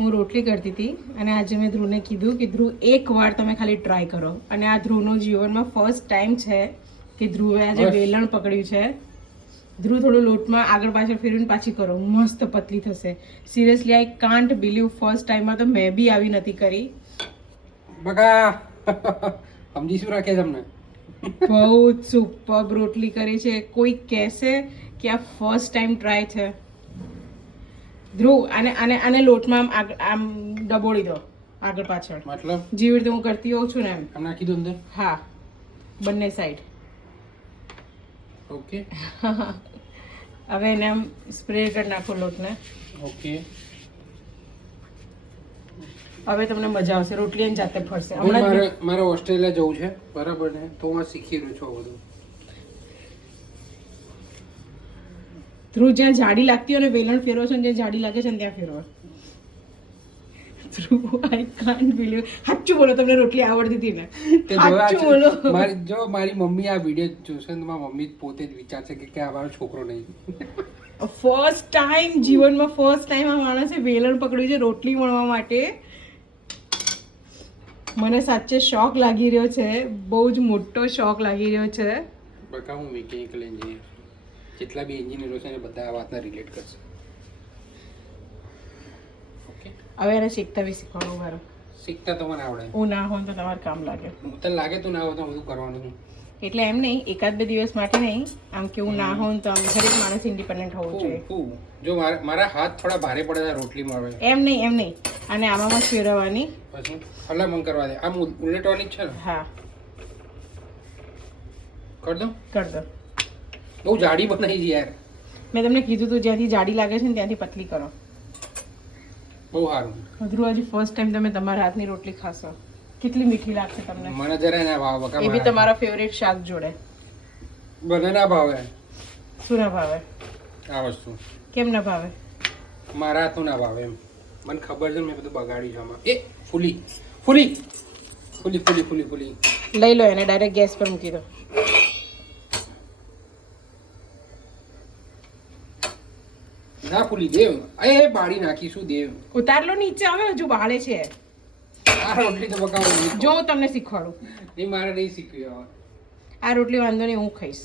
હું રોટલી કરતી હતી અને આજે મેં ધ્રુવને કીધું કે ધ્રુવ એકવાર તમે ખાલી ટ્રાય કરો. અને આ ધ્રુવનો જીવનમાં ફર્સ્ટ ટાઈમ છે કે ધ્રુવે આજે વેલણ પકડ્યું છે. ધ્રુવ થોડું લોટમાં આગળ પાછળ ફેરવીને પાછી કરો, મસ્ત પતલી થશે. Seriously I can't believe first ટાઈમમાં તો મેં બી આવી નથી કરી. બકા સમજી શું રાખે તમને? બહુ જ સુપર રોટલી કરી છે. કોઈ કહેશે કે આ ફર્સ્ટ ટાઈમ ટ્રાય છે. ધ્રુવ આને લોટમાં આમ ડબોળી દો આગળ પાછળ, મતલબ જેવી રીતે હું કરતી હોઉં છું ને એમ. આમ નાખી દો અંદર. હા, બંને સાઈડ. ઓકે હવે એને આમ સ્પ્રે કરી નાખો લોટને. ઓકે હવે તમને મજા આવશે. રોટલી એની જાતે ફરશે. હમણાં મારે ઓસ્ટ્રેલિયા જવું છે, બરાબર ને? તો હું શીખી રહ્યો છું બધું. ધ્રુવ જ્યાં જાડી લાગતી હોય ને વેલણ ફેરવો છો ને, જ્યાં જાડી લાગે છે ને ત્યાં ફેરવો. ધ્રુવ આઈ કાન્ટ બિલીવ. સાચું બોલો, તમને રોટલી આવડતી હતી ને? સાચું બોલો. મારી મમ્મી આ વિડીયો જોશે ને મારી મમ્મી પોતે જ વિચારશે કે આ મારો છોકરો નહીં. ફર્સ્ટ ટાઈમ જીવનમાં ફર્સ્ટ ટાઈમ આ માણસે વેલણ પકડ્યું છે રોટલી વણવા માટે. મને સાચે શોખ લાગી રહ્યો છે, બહુ જ મોટો શોખ લાગી રહ્યો છે. બકા હું મિકેનિકલ એન્જિનિયર, જેટલા બી એન્જિનિયરો છે ને બધા આ વાતને રિલેટ કરશે. ઓકે, હવે એને શીખતા બી શીખવાનું મારું. શીખતા તો મને આવડે. હું ના હોઉં તો તમારે કામ લાગે. તને લાગે તું ના હોય તો બધું કરવાનું. એટલે એમ નહીં, એકાદ બે દિવસ માટે નહીં, આમ કે હું ના હોઉં તો આમ દરેક માણસ ઇન્ડિપેન્ડન્ટ હોવું જોઈએ. જો મારા હાથ થોડા ભારે પડે છે રોટલી માં. એમ નહીં, અને આમાં જ ફેરવવાની, પછી હલામણ કરવા દે. આમ ઉલટવાની જ છે ને? હા, કર દો. બહુ જાડી બનાવી છે યાર. મેં તમને કીધું તું જ્યાંથી જાડી લાગે છે ને ત્યાંથી પતલી કરો. બહુ સારું. ધ્રુવ, હજી ફર્સ્ટ ટાઈમ તમે તમારા હાથની રોટલી ખાશો. કેટલી મીઠી લાગશે તમને. મને જરા ના ભાવ બકા. એ બી તમારા ફેવરેટ શાક જોડે. મને ના ભાવે. શું ના ભાવે? આ વસ્તુ કેમ ના ભાવે? મારા હાથનું ના ભાવે એમ. મને ખબર છે મેં બધું બગાડ્યું છે આમાં. એ ફૂલી લઈ લો એને, ડાયરેક્ટ ગેસ પર મૂકી દો. ના ફૂલી દેવ. એ બાળી નાખીશું દેવ. ઉતાર લો નીચે, હવે હજુ બાળે છે. આ રોટલી તો બકાવું. જો હું તમને શીખવાડું. નહીં, મારે નહીં શીખવી. આ રોટલી વાંધો નહીં, હું ખાઈશ.